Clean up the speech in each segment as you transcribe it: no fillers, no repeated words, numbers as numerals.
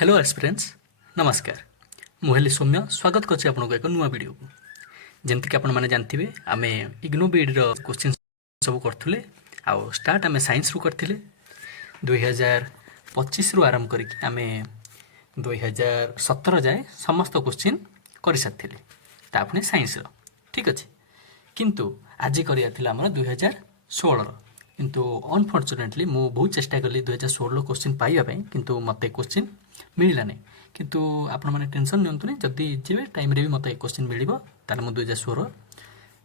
Hello aspirants नमस्कार मुझे सौम्य स्वागत करछि आपनको एक नुआ वीडियो को जेमति कि आपण माने जानथिबे आमे इग्नो बीड रो क्वेश्चन सब करथुले आउ स्टार्ट आमे साइंस रु करथिले 2025 रु आरंभ करिक आमे 2017 जाए समस्त क्वेश्चन करि साथिले ता आपने साइंस रो ठीक अछि किंतु आज करिया थिला हमर 2016 रो किंतु अनफॉर्चुनेटली मु बहुत चेष्टा कली 2016 क्वेश्चन पाइबा पई किंतु मते क्वेश्चन मिलला नहीं किंतु आपण माने टेंशन नियंतु नहीं जदी जेबे टाइम रे भी मते क्वेश्चन मिलिबो ताले मु 2016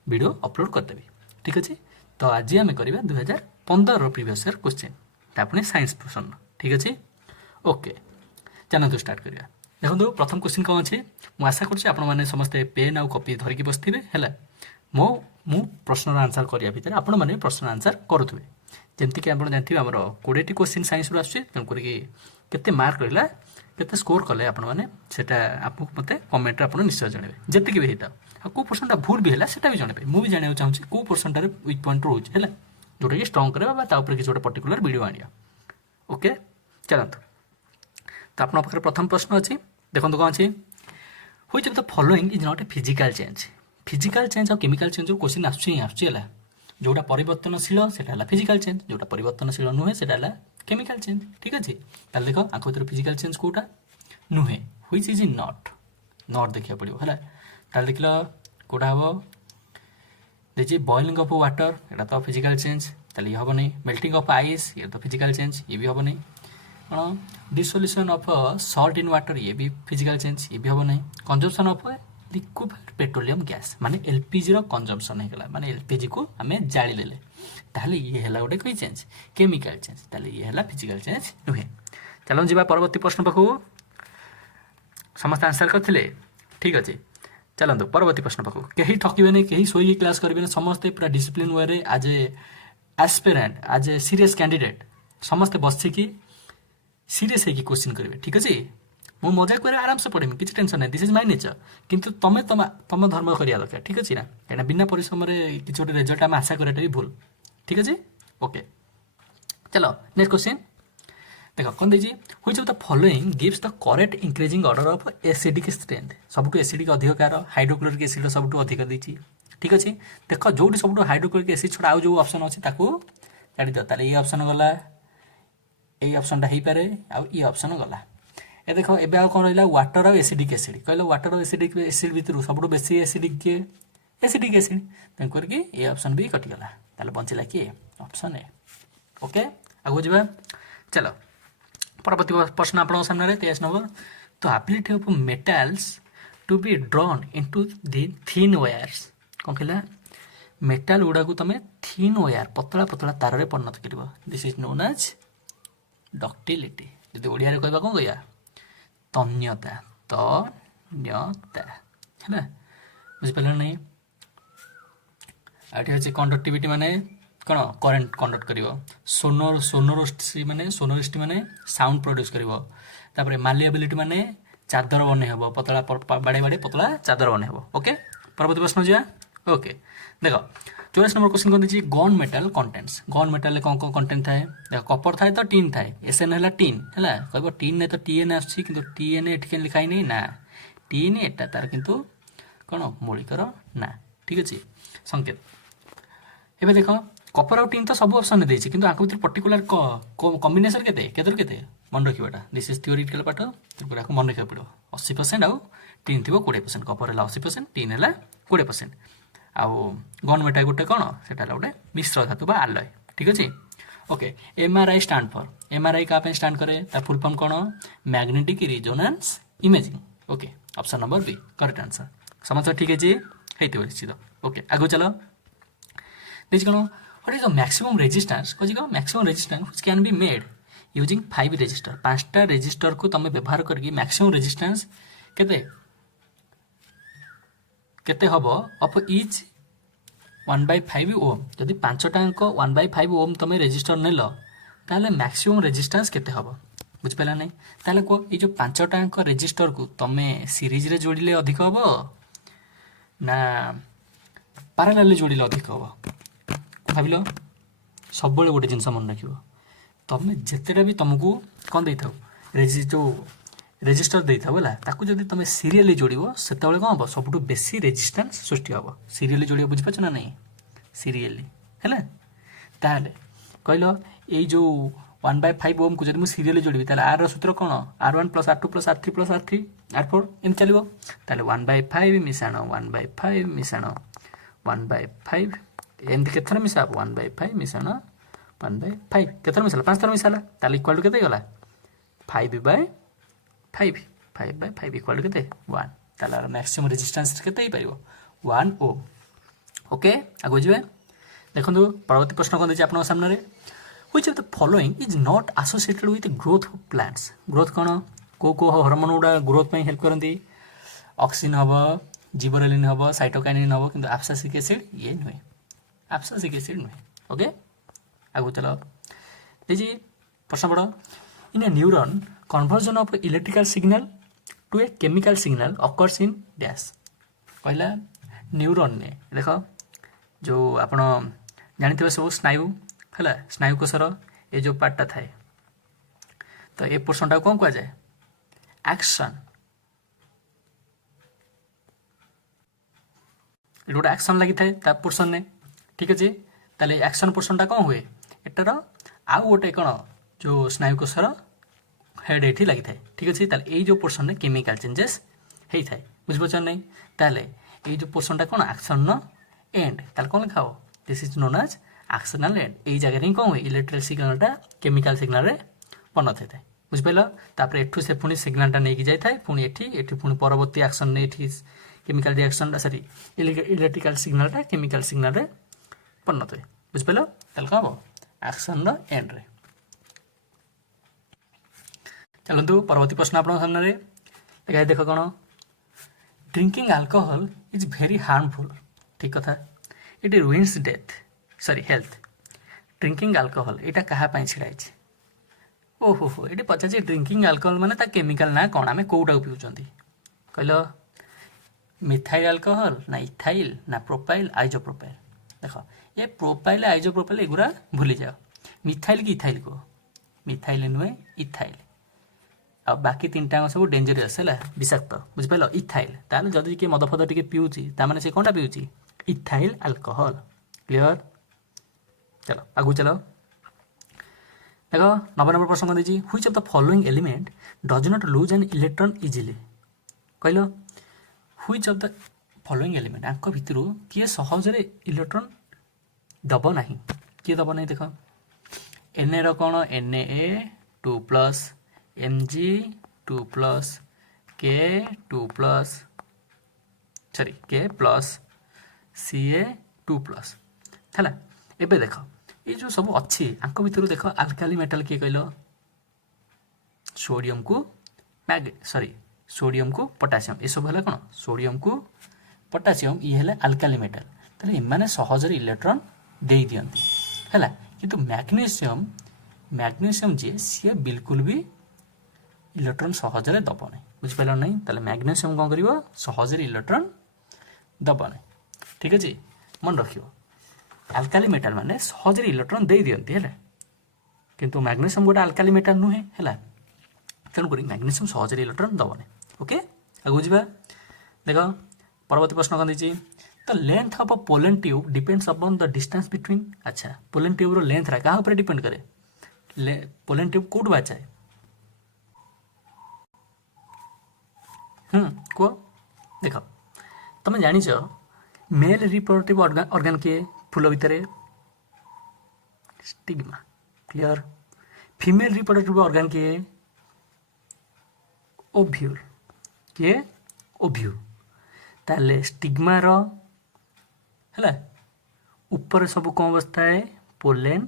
वीडियो अपलोड कर देबी ठीक अछि तो आज हम करबा 2015 रो प्रीवियस ईयर क्वेश्चन ता आपने साइंस पोर्शन ठीक अछि ओके चलो तो स्टार्ट करिया देखो प्रथम क्वेश्चन कोन अछि मु आशा करछि आपण माने समस्त पेन आ कॉपी धरि के बसथिबे हैला मु प्रश्न आंसर करिया भीतर आपण माने प्रश्न आंसर करूथबे जेमति कि आपण जानथिबे हमरो 20 टी क्वेश्चन साइंस रो आछे तन करि केते मार्क रहला केते स्कोर कले आपण माने सेटा आपको मते कमेंट रे आपण निश्चय जणेबे जति कि भी हेता को परसेंट भूल भी हैला सेटा भी जणेबे मु भी जानियो चाहूची को परसेंट रे वीक पॉइंट रोज हैला जोटा कि स्ट्रांग करबा बा ता ऊपर किछ जोटा पर्टिकुलर वीडियो आनिया ओके चलंत तो आपण पाखरे प्रथम प्रश्न अछि देखंतु कोन अछि which of the following is not a physical change और केमिकल चेंज जो क्वेश्चन आछी हैला जोटा परिवर्तनशील सेटा हैला फिजिकल चेंज जोटा परिवर्तनशील नुहे सेटा हैला केमिकल चेंज ठीक अछि ताले देखो आंखो भीतर फिजिकल चेंज कोटा नुहे व्हिच इज नॉट देखिया पड़ियो हैला ताले देखलो कोटा हबो देखि बॉइलिंग ऑफ वाटर एटा तो फिजिकल चेंज ताले ये हबो नै मेल्टिंग ऑफ आइस ये तो फिजिकल चेंज ये भी हबो नै कोन dissolution of salt in water ये भी फिजिकल चेंज ये भी हबो नै consumption of liquefied petroleum gas माने एलपीजी रो कंजम्पशन हे गला माने एलपीजी को हमें जाली लेले ताले ये हैला गोटे कोई चेंज केमिकल चेंज ताले ये हैला फिजिकल चेंज नुहे चलो जीवा परवर्ती प्रश्न पाखु समस्त आंसर करथिले ठीक अछि चलंतु परवर्ती प्रश्न पाखु केही ठकिबे नै केही सोई क्लास करबे नै समस्त पूरा डिसिप्लिन वे रे आज एस्पिरेंट आज सीरियस कैंडिडेट समस्त बसछि कि सीरियस है कि क्वेश्चन करबे ठीक अछि मु मजाक करे आराम से पढिम किछ टेंशन नै दिस इज माय नेचर किंतु तम धर्म करिया दरकार ठीक अछि ना एना बिना परिश्रम रे किछ गोटे रिजल्ट हम आशा करेटा भी भूल ठीक अछि ओके चलो नेक्स्ट क्वेश्चन देखो कोन देजी which of the following gives the correct increasing order of acidic strength सबटु एसिडिक अधिक कार हाइड्रोक्लोरिक एसिड सबटु अधिक देछि ठीक अछि देखो जोटी सबटु हाइड्रोक्लोरिक एसिड छोडा आ जो ऑप्शन अछि ताको काढि द ताले ये ऑप्शन गला ए ऑप्शन ता हेई पारे आ ई ऑप्शन गला ए देखो एबे आ कोन रहला वाटर और एसिडिक एसिड कहलो वाटर और एसिडिक एसिड भितरु सबटु बेसी एसिडिक एसिड तन करके ए ऑप्शन भी कटि गला ताले बंचिला कि ऑप्शन ए ओके आगो जिबा चलो परवर्ती प्रश्न आपन सामने रे 23 नंबर तो ability of metals to be drawn into the thin wires कोन कहला मेटल उडा को तमे थिन वायर पतला पतला तार रे परिणत करबो this is known as ductility जदि ओडिया रे कहबा कोन गया तन्यता है बुझी पारे नहीं आठी अच्छे कंडक्टिविटी माने कौन करेन्ट कंडक्ट करिवो सोनोरिस्टी माने साउंड प्रोड्यूस करिवो तापरे मालिएबिलिटी माने चादर बने हबो पतला बाडे बाडे पतला चादर बने हबो ओके परवर्ती प्रश्न जा ओके देखो 24 नंबर क्वेश्चन कोन दिछि gun metal contents gun metal ले कोन कंटेंट थाए देखो कॉपर थाए तो टिन थाए एसएन हला टिन हला कहबो टिन ने तो टीएन आछि किंतु टीएन एठके लिखाइ नै ना टिन एटा तार किंतु कोन मौलिकर ना ठीक अछि संकेत एबे देखो कॉपर और टिन तो सब ऑप्शन ने देछि किंतु आको भीतर पर्टिकुलर कॉम्बिनेशन केते मन रखिबाटा दिस इज थ्योरेटिकल पार्ट पूरा को मन रखिबा पड़ो 80% आ टिन थिबो 20% कॉपर हला 80% टिन हला 20% आउ गन मेटा गोटे कौन से गोटे मिश्र धातु बा आलय ठीक अच्छे okay MRI stand for MRI का स्टैंड करे तार फुल फॉर्म कौन magnetic resonance imaging okay option number B correct answer समझ ठीक है जी हेते निश्चित ओके आगो चलो देखि कौन what is the maximum resistance को जिको maximum resistance which can be made using 5 resistor 5टा रेजिस्टर को तमे व्यवहार करके मैक्सिमम रेजिस्टेंस केते हबो ऑफ ईच 1/5 ओम जदि 5टा अंक 1/5 ओम तमे रेजिस्टर नेलो ताले मैक्सिमम रेजिस्टेंस केते हबो बुझ पेला नै ताले को ए जो 5टा अंक रेजिस्टर को तमे सीरीज रे जोडिले अधिक हबो ना पैरेलल रे जोडिले अधिक हबो भाबिलो सब गोटे जिनस मन रखिबो तमे जेतेटा भी तुमको कोन देथौ रेजिस्टर रेजिस्टर देता है ताकू जब तुम सीरियली जोड़ से कौन हम सब बेसी रेजिस्टेंस सृष्टि हम सीरियली जोड़ बुझीपार ना नहीं सीरियली है ताहले कहल ये जो 1/5 ओम को जब मुझे सीरियली जोड़ी आर सूत्र कौन R1 + R2 + R3 + R3 R4 M चलो ताले 1/5 मिसाण 1/5 मिसाण 1/5 एमती के थर मिसा 1/5 मिसाण 1/5 के मिसाला 5 थर मिसाला ताले इक्वाल टू के गला 5/5 5/5 इक्वाल टू के 1 ताले मैक्सिमम रेजिस्टेंस के 1 ओम ओके आगो जी देखो परवर्ती प्रश्न कौन देखिए आप सामने Which of the following is not associated with growth of plants? Growth कौन को हार्मोन गुड़ा ग्रोथ में हेल्प करती ऑक्सीजन हम जिबरेलिन हम साइटोकाइनिन हम किंतु एब्सिसिक एसिड ये नुहे एब्सिसिक एसिड नुहे ओके आगो चलो देखिए प्रश्न पढ़ in a neuron conversion of electrical signal to a chemical signal occurs in dash कहला न्यूरॉन ने देख जो आप जानते सब स्नायु है स्नायु कोशर ये जो पार्टा थाए तो ये पोर्सन टा कौन कह जाए एक्शन गोटे एक्शन लगी था पोर्सन ने ठीक अच्छे ताले एक्शन पोर्सन टा कौन हुए एटार आउ गोटे कौन जो स्नायु कोशर हेड ये लगी था ठीक अच्छे ताले ये जो पोर्सन ने केमिकल चेंजेस होता है बुझीपार नहीं ताले ये जो पोर्सन टा कौन एक्शन न एंड ताले कौन लिखा हो दिस इज नोन एज एक्शनल एंड यही जगह ही कौन हुए इलेक्ट्रिकल सिग्नलटा केमिकल सिग्नल परिणत होता है बुझिपाल तापर एठू से पुणी सिग्नलटा नहीं जाए पुणी एठी पुणी परवर्ती एक्शन ने केमिकल रिएक्शन सॉरी इलेक्ट्रिकल सिग्नलटा केमिकल सिग्नल परिणत हुए बुझिपाल ताले कौन हम एक्शन एंड रे चलतु परवर्ती प्रश्न आप सामने देख कौन drinking alcohol is very harmful ठीक कथा it ruins death sorry health drinking alcohol यहाँ क्या छिड़ाई ओहो हो ये पचार ड्रिंकिंग अल्कोहल माने केमिकल ना कौन आम कौटा पीऊँ कहल मिथाइल अल्कोहल ना इथाइल ना प्रोपाइल आइजोप्रोपाइल देख ये प्रोपाइल आइजोप्रोपाइल एगुरा भूली जाओ मिथाइल कि इथाइल को मिथाइल नुहे इथाइल आ बाकी 3टा सब डेंजरियस है विषाक्त बुझिपाल इथाइल ताल जदि किए मद फद टे पीऊँगी ताने से कौनटा पीऊँगी इथाइल अल्कोहल क्लीयर चलो आगू चलो देखो 9 नंबर प्रश्न कौन देखिए which of the following element does not lose an electron easily कहल which of the following element आंक भितर किए सहजरे इलेक्ट्रॉन दब ना किए दब ना देख एन रो कौन Na2+ Mg2+ K2+ sorry K+ Ca2+ है एबे देख ये जो सब अच्छी आंक भितर देख आल्काली मेटाल किए कहल सोडियम को सोडियम को पोटासियम ये सब है कौन सोडियम को पोटासियम ये है आल्काली मेटाल ताले इमाने सहजरे इलेक्ट्रॉन दे दियंती है किंतु मैग्नीशियम जी सी बिल्कुल भी इलेक्ट्रॉन सहजरे दब नहीं बुझिपार नहीं ताले मैग्नीशियम कौन कर सहजरे इलेक्ट्रॉन दब नहीं ठीक अच्छे मन रखियो आल्काली मेटाल माने सहजरे इलेक्ट्रॉन दे दियंती है किंतु मैग्नीशियम गोटे आल्काली मेटाल नुहे है तेणुक मैग्नीशियम सहजरे इलेक्ट्रॉन दब नहीं ओके आगे बुझा देख परवर्ती प्रश्न कौन देखिए the length of a pollen tube depends upon the distance between अच्छा पोलन ट्यूब लेंथ रा क्या डिपेंड करे पोलन ट्यूब कौट बाचाए कह देख तुम जानिच मेल रिप्रोडक्टिव ऑर्गन किए फूल भितर stigma clear female reproductive organ किए ओव्यूल किए ओव्यू ताले स्टिग्मा रो है ऊपर सब कौन बसता है पोलेन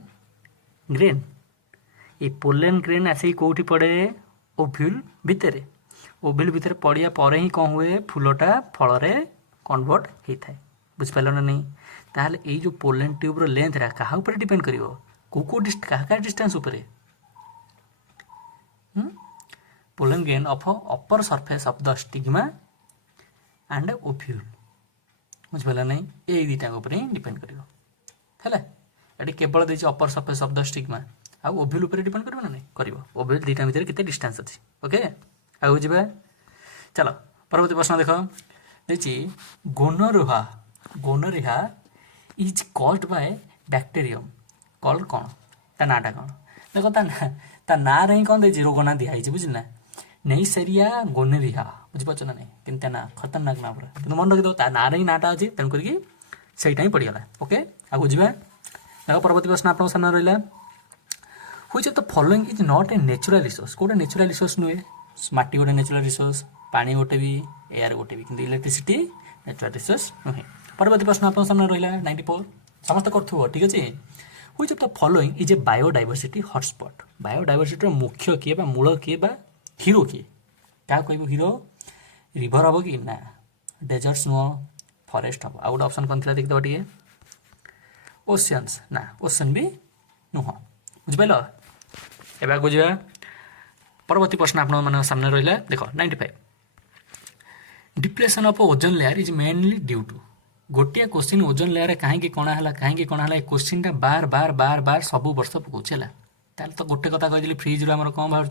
ग्रेन ये पोलेन ग्रेन आसिक कौटी पड़े ओव्यूल भितर ओव्यूल भितर पड़िया पर ही कौन हुए फूलटा फल कन्वर्ट होता है बुझिपार ना नहीं ताहले ये जो पोलेन ट्यूब लेंथ रा क्या डिपेंड कर क्या डिस्टेंस उपरे pollen grain of upper surface of the stigma and ovule बुझिपार नहीं ये दुटा ही डिपेंड कर ये केवल देखिए upper surface of the stigma आ ओव्यूल डिपेंड कर ओव्यूल दुटा भितर केते डिस्टेंस अच्छी ओके आगु जी चलो परवर्ती प्रश्न देख देखिए gonorrhoea gonorrhoea is caused by bacterium called कौन ता नाटा कौन देख ता ना रे कौन दे रोग ना दिखाई बुझल नेइसेरिया गोनोरिहा बुझिपार ना नहीं कि ना खतरनाक ना पूरा कि मन रखिद ता ना रे नाटा अच्छी तेणुक सहीटा ही पड़गला ओके आगु जी देख परवर्ती प्रश्न आप सामने रहा which of the following is not a natural resource कोटा नेचुरल रिसोर्स नुहे माटी गोटे नेचुरल रिसोर्स पानी गोटे भी एयर गोटे भी कि इलेक्ट्रिसिटी नेचुरल रिसोर्स नुहे परवर्ती प्रश्न आप सामने रहा 94 समस्त कर ठीक अच्छे which of the following is a biodiversity hotspot biodiversity मुख्य किए मूल किए हीरो किए क्या कह हीरो रिवर हम कि ना डेजर्ट्स नुह फॉरेस्ट हम आ गए ऑप्शन कौन थी देखिए टे ओशियंस ना ओशन भी नुह बुझिपाल एवं आगे जा परवर्ती प्रश्न आप सामने रहा देख 95 depletion of ozone layer is mainly due to गोटे क्वेश्चन ओजोन लेयर कहीं कणा है कहीं कणा है क्वेश्चन टा बार बार बार बार सब वर्ष पकाऊे है तो गोटे कथा कही फ्रिज रू आम कौन बाहर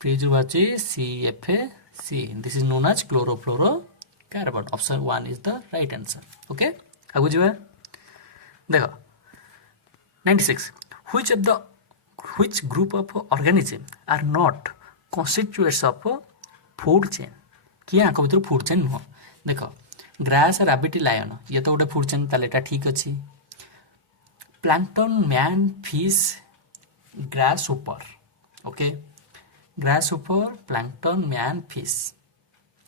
फ्रिज रू बाहर CFC this is known as chlorofluorocarbon option 1 is the right answer okay आगु जी देख 96 which group of organism are not constituents of food chain किए आंक भर फूड चेन नुह देख ग्रास रैबिट लायन ये तो गोटे फूड चेन ताले ठीक अच्छी plankton man fish grass super okay grass super plankton man fish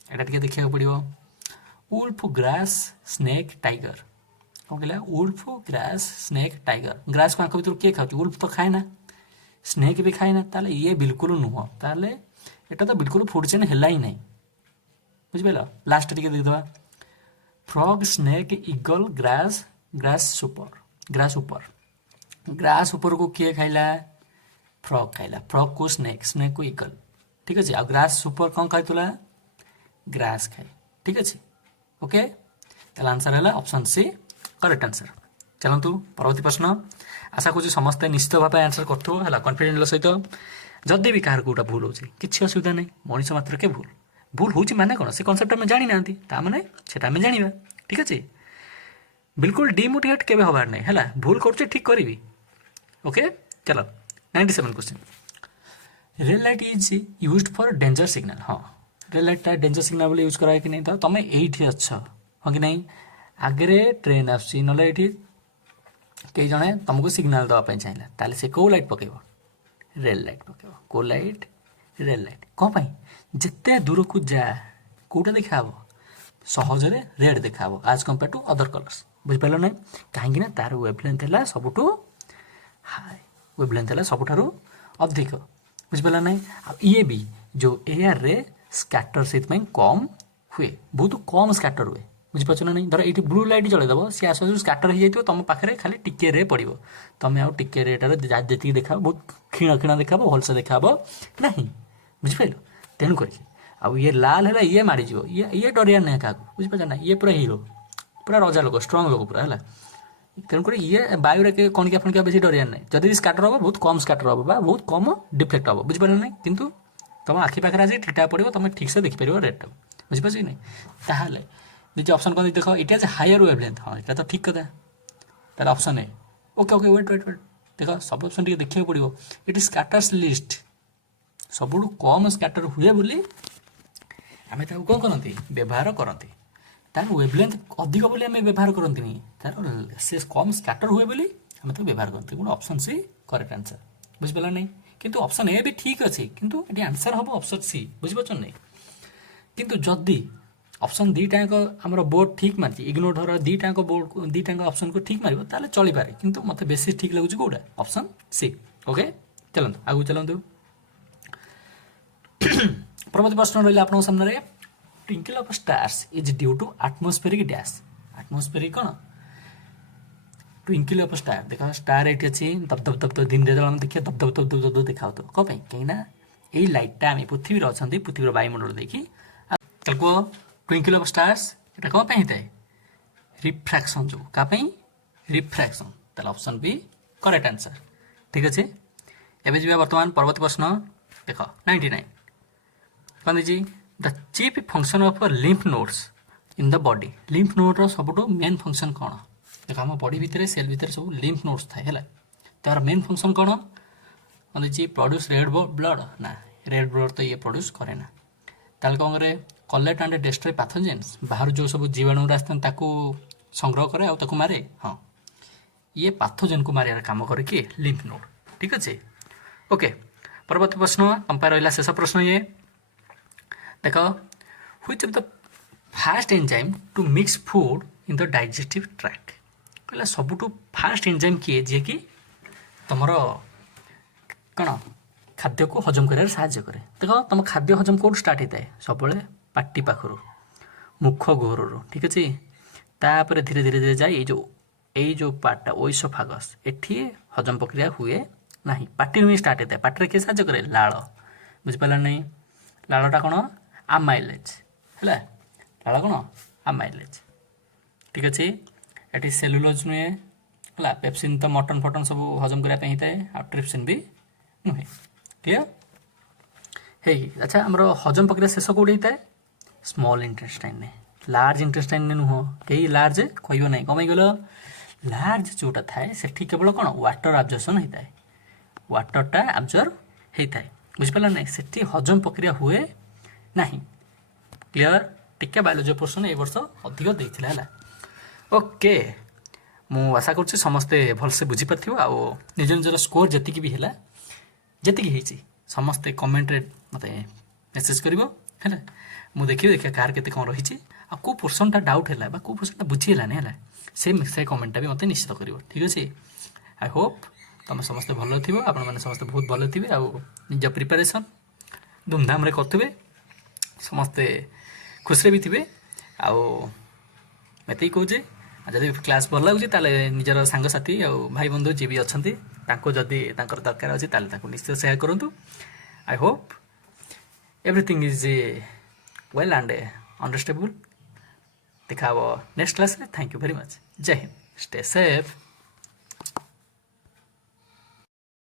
एटा टिके देखा पड़ो उल्फ ग्रास स्नेक टाइगर कौन कहला wolf grass snake tiger grass को आंक भर किए खाऊ उल्फ तो खाए ना स्नेक भी खाए ना ताले ये बिल्कुल नुह ताले एटा तो बिल्कुल फूड चेन है ही नहीं बुझिपाल लास्ट टिके देखा frog snake eagle grass grass ऊपर को किए खाइला फ्रॉग खाइला फ्रॉग को स्नेक स्नेक को ईगल ठीक अच्छे आ ग्रास ऊपर कौन खाई ग्रास खाए ठीक अच्छे ओके ताल आंसर है ऑप्शन सी करेक्ट आंसर चलतु परवर्ती प्रश्न आशा करूँ समस्ते निश्चित भाव आंसर कर कन्फिडेंट सहित जदि भी कहार कोटा भूल हो किसी असुविधा नहीं मनीष मात्र के भूल भूल हो माने कौन से कनसेप्ट आम जानी ना मैंने सेटा आम जाना ठीक अच्छे बिल्कुल डिमोटिवेट के हबार नहीं है भूल कर ठीक करी ओके चलो 97 question red light is used for danger signal हाँ रेड लाइट डेंजर सिग्नल बोले यूज करा कि नहीं तो तुम ये अच्छ हाँ कि नहीं आगे ट्रेन आसुची ना ये कई जने तुमको सिग्नल देवाई चाहिए ताले से कौ लाइट पकेब रेड लाइट पकेब कौ लाइट रेड लाइट कौन जिते दूर को जा कौटा देखा सहजरे रेड देखा आज कंपेयर टू अदर कलर्स बुझिपाल ना कहीं तार वेवलेंथ है सबुठ हाई वेवलेंथ है सबुठ अधिक बुझिपाल ना ये भी जो एयर रे स्कैटर से कम हुए बहुत कम स्कैटर हुए बुझिपार ना नहीं धर ये ब्लू लाइट जलैदेव सी आस स्कैटर हो जाए तुम पाखे खाली टिके रे पड़ो तुम आउ टिके रेटार जी देखा बहुत क्षीण क्षीण देखा भलसे देखा ना बुझिपाल तेणुक आउ ये लाल है ये मारीज ये डरिया ना क्या बुझिपार ना ये पूरा हीरो पूरा रजा लोक स्ट्रंग लोक पूरा है तेणुक ये बायु कणकिया फणकिया बेसी डरिया ना जदि स्कैटर हम बहुत कम स्कैटर हम बहुत कम डिफ्लेक्ट हम बुझिपार ना कितु तुम आखि पाखे आज ठीकठाक पड़ो तुम ठीक से देखिपर रेट बुझिपार कि नहीं ताहले देखिए ऑप्शन कौन देख ये हायर वेवलेंथ हाँ ये तो ठीक कथा तार ऑप्शन है okay okay wait wait wait देख सब ऑप्शन टे देखा पड़ो ये स्कैटर्स लिस्ट सब कम स्कैटर हुए बोली आम कौन करती व्यवहार करती तार वेवलेंथ अधिक बोली आम व्यवहार करती तार से कम स्कैटर हुए बोली आम तो व्यवहार करती गोटे ऑप्शन सी करेक्ट आंसर बुझिपारा नहीं किंतु ऑप्शन ए भी ठीक अच्छे किंतु ये आंसर हम ऑप्शन सी बुझिपार नहीं किंतु जदि ऑप्शन दीटाक आम बोर्ड ठीक मार्च इग्नोर धर दीटाक बोर्ड दीटाक ऑप्शन को ठीक मार ताले चली पारे किंतु मत बेसी ठीक लगुच कौटा ऑप्शन सी ओके चलते आगू चलतु परवर्ती प्रश्न रहा आप सामने twinkle of stars is due to atmospheric dash atmospheric कौन ट्विंकल ऑफ स्टार देखा स्टार ये अच्छी दब दब दब दब दिन जो देखिए दब दब दब दब दब देखा तो कौन कहीं यही लाइटा आम पृथ्वी अच्छा पृथ्वी वायुमंडल देखी चल कह ट्विंकल ऑफ स्टार्स ये कौन होता है रिफ्रैक्शन जो क्या रिफ्रैक्शन ताल ऑप्शन बी करेक्ट आंसर ठीक अच्छे एवं जी बर्तमान परवर्ती प्रश्न देख 99 कहते जी the chief function of lymph nodes in the body lymph node सब मेन फंक्शन कौन देख आम बॉडी भितर सेल भितर सब लिम्फ नोड्स थाए है तार मेन फंक्शन कौन कहते जी प्रोड्यूस रेड ब्लड ना रेड ब्लड तो ये प्रोड्यूस करे ना ताल कौन करे कलेक्ट एंड डिस्ट्रॉय पैथोजेन्स बाहर जो सब जीवाणु आसता संग्रह करे और मारे हाँ ये पैथोजेन को मारे काम करे कि लिम्फ नोड ठीक अच्छे ओके परवर्ती प्रश्न तुम रहा शेष प्रश्न ये देख which of the fast enzyme to mix food in the digestive tract कहला सबुठू फास्ट एंजाइम किए जी कि तुम कौन खाद्य को हजम कर साहाय्य करे देख तुम खाद्य हजम कौट स्टार्ट होता है सब पाटी पाखर मुख गोहर ठीक अच्छे तापर धीरे धीरे धीरे जाए ये जो पार्टा ओइसोफागस एठी हजम प्रक्रिया हुए ना पार्टी ही स्टार्ट होता है पार्टी किए साहाय्य करे लाड़ बुझिपारा नहीं लाड़टा कौन आमाइलेज है लाड़ कौन आमाइलेज ठीक अच्छे ये सेलुलोज नुहे है पेप्सिन तो मटन फटन सब हजम करने होता है आ ट्रिप्सिन भी नुहे क्लियर है अच्छा आमर हजम प्रक्रिया शेष कौट होता है स्मॉल इंटेस्टाइन ने लार्ज इंटेस्टाइन ने नुह कहीं लार्ज कह ना कम गल लार्ज जोटा थाए से केवल कौन वाटर आब्जर्सन होता है वाटरटा आब्जर्व होता है बुझिपारा ना से हजम प्रक्रिया हुए ना क्लीयर टिके बायोलोजी पोर्सन ए वर्ष अधिक देता है ओके मु आशा कर समस्ते भलसे बुझीपार आउ निज निजर स्कोर जी भी है जी समस्ते कमेंट मत मेसेज कर मु देखिए कार के कौन रही कौ पोर्सनटा डाउट है कौ पोर्सनटा बुझीगलानी है से कमेंटा भी मत निश्चित कर ठीक अच्छे आई होप तुम समस्ते भल थी आपने समस्ते बहुत भल थे निज प्रिपेरेसन धूमधाम करेंगे समस्ते खुशी भी थे आते कहे जदि क्लास भल लगुच निजर सांगसाथी भाई बंधु जी भी अच्छा जदि दरकार अच्छे निश्चित सेयार करूँ I hope everything is well and understandable देखा next class thank you very much Jai Hind stay safe